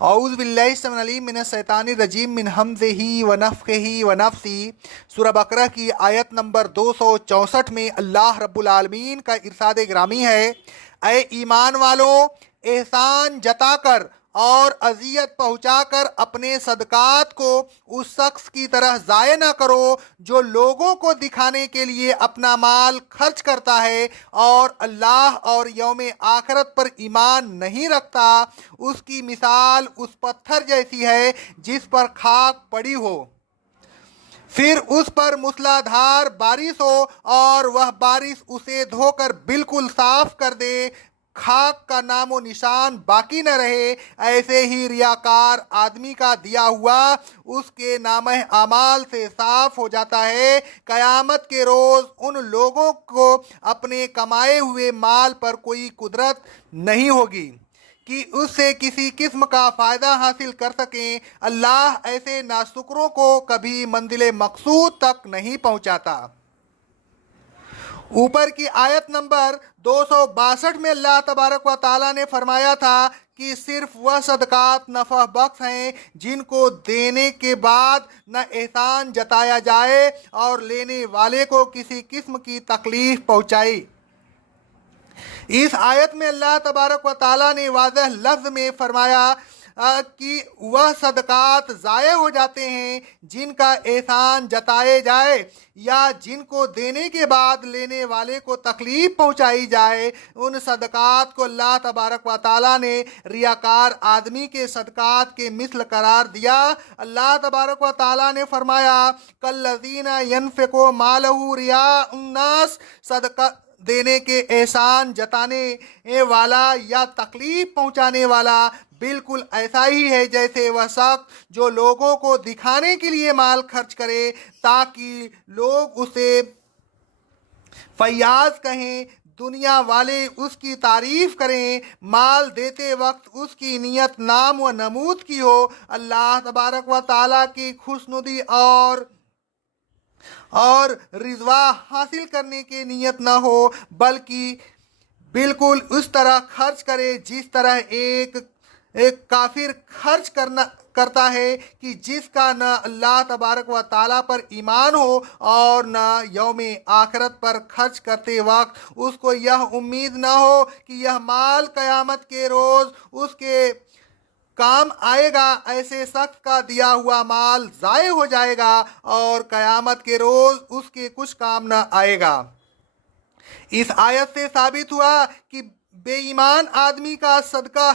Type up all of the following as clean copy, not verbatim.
اعوذ باللہ السمیع العلیم من الشیطان الرجیم من حمزہ ونفخہ ونفثہ۔ سورہ بقرہ کی آیت نمبر 264 میں اللہ رب العالمین کا ارشاد گرامی ہے، اے ایمان والوں، احسان جتا کر اور اذیت پہنچا کر اپنے صدقات کو اس شخص کی طرح ضائع نہ کرو جو لوگوں کو دکھانے کے لیے اپنا مال خرچ کرتا ہے اور اللہ اور یوم آخرت پر ایمان نہیں رکھتا۔ اس کی مثال اس پتھر جیسی ہے جس پر خاک پڑی ہو، پھر اس پر موسلا دھار بارش ہو اور وہ بارش اسے دھو کر بالکل صاف کر دے، خاک کا نام و نشان باقی نہ رہے۔ ایسے ہی ریاکار آدمی کا دیا ہوا اس کے نامہ اعمال سے صاف ہو جاتا ہے۔ قیامت کے روز ان لوگوں کو اپنے کمائے ہوئے مال پر کوئی قدرت نہیں ہوگی کہ اس سے کسی قسم کا فائدہ حاصل کر سکیں۔ اللہ ایسے ناشکروں کو کبھی منزل مقصود تک نہیں پہنچاتا۔ اوپر کی آیت نمبر 262 میں اللہ تبارک و تعالیٰ نے فرمایا تھا کہ صرف وہ صدقات نفع بخش ہیں جن کو دینے کے بعد نہ احسان جتایا جائے اور لینے والے کو کسی قسم کی تکلیف پہنچائی۔ اس آیت میں اللہ تبارک و تعالیٰ نے واضح لفظ میں فرمایا کہ وہ صدقات ضائع ہو جاتے ہیں جن کا احسان جتائے جائے یا جن کو دینے کے بعد لینے والے کو تکلیف پہنچائی جائے۔ ان صدقات کو اللہ تبارک و تعالیٰ نے ریاکار آدمی کے صدقات کے مثل قرار دیا۔ اللہ تبارک و تعالیٰ نے فرمایا، کالذین ینفقوا مالہ رئاء الناس، صدقہ دینے کے احسان جتانے والا یا تکلیف پہنچانے والا بالکل ایسا ہی ہے جیسے وہ شخص جو لوگوں کو دکھانے کے لیے مال خرچ کرے تاکہ لوگ اسے فیاض کہیں، دنیا والے اس کی تعریف کریں۔ مال دیتے وقت اس کی نیت نام و نمود کی ہو، اللہ تبارک و تعالیٰ کی خوشنودی اور رضوا حاصل کرنے کی نیت نہ ہو، بلکہ بالکل اس طرح خرچ کرے جس طرح ایک کافر خرچ کرتا ہے کہ جس کا نہ اللہ تبارک و تعالیٰ پر ایمان ہو اور نہ یوم آخرت پر خرچ کرتے وقت اس کو یہ امید نہ ہو کہ یہ مال قیامت کے روز اس کے کام آئے گا۔ ایسے شخص کا دیا ہوا مال ضائع ہو جائے گا اور قیامت کے روز اس کے کچھ کام نہ آئے گا۔ اس آیت سے ثابت ہوا کہ بے ایمان آدمی کا صدقہ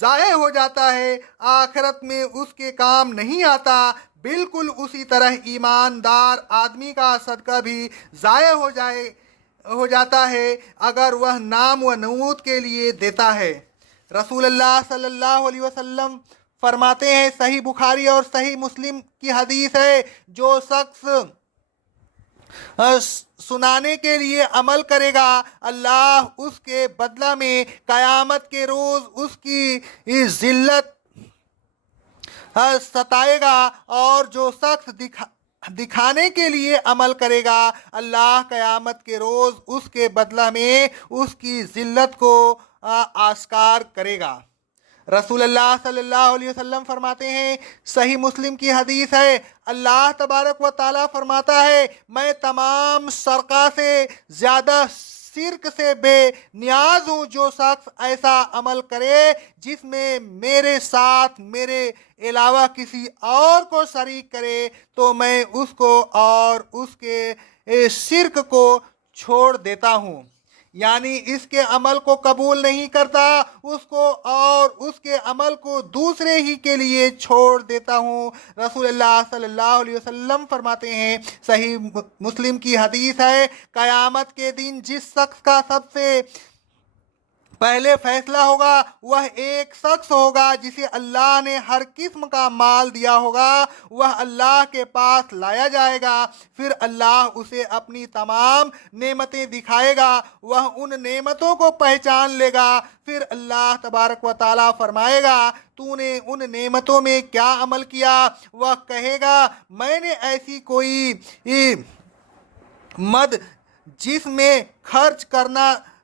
ضائع ہو جاتا ہے، آخرت میں اس کے کام نہیں آتا۔ بالکل اسی طرح ایماندار آدمی کا صدقہ بھی ضائع ہو جاتا ہے اگر وہ نام و نمود کے لیے دیتا ہے۔ رسول اللہ صلی اللہ علیہ وسلم فرماتے ہیں، صحیح بخاری اور صحیح مسلم کی حدیث ہے، جو شخص سنانے کے لیے عمل کرے گا اللہ اس کے بدلہ میں قیامت کے روز اس کی ذلت ستائے گا، اور جو شخص دکھانے کے لیے عمل کرے گا اللہ قیامت کے روز اس کے بدلہ میں اس کی ذلت کو آشکار کرے گا۔ رسول اللہ صلی اللہ علیہ وسلم فرماتے ہیں، صحیح مسلم کی حدیث ہے، اللہ تبارک و تعالیٰ فرماتا ہے، میں تمام شرکاء سے زیادہ شرک سے بے نیاز ہوں۔ جو شخص ایسا عمل کرے جس میں میرے ساتھ میرے علاوہ کسی اور کو شریک کرے تو میں اس کو اور اس کے شرک کو چھوڑ دیتا ہوں، یعنی اس کے عمل کو قبول نہیں کرتا، اس کو اور اس کے عمل کو دوسرے ہی کے لیے چھوڑ دیتا ہوں۔ رسول اللہ صلی اللہ علیہ وسلم فرماتے ہیں، صحیح مسلم کی حدیث ہے، قیامت کے دن جس شخص کا سب سے پہلے فیصلہ ہوگا وہ ایک شخص ہوگا جسے اللہ نے ہر قسم کا مال دیا ہوگا۔ وہ اللہ کے پاس لایا جائے گا، پھر اللہ اسے اپنی تمام نعمتیں دکھائے گا، وہ ان نعمتوں کو پہچان لے گا، پھر اللہ تبارک و تعالیٰ فرمائے گا، تو نے ان نعمتوں میں کیا عمل کیا؟ وہ کہے گا، میں نے ایسی کوئی مد جس میں خرچ کرنا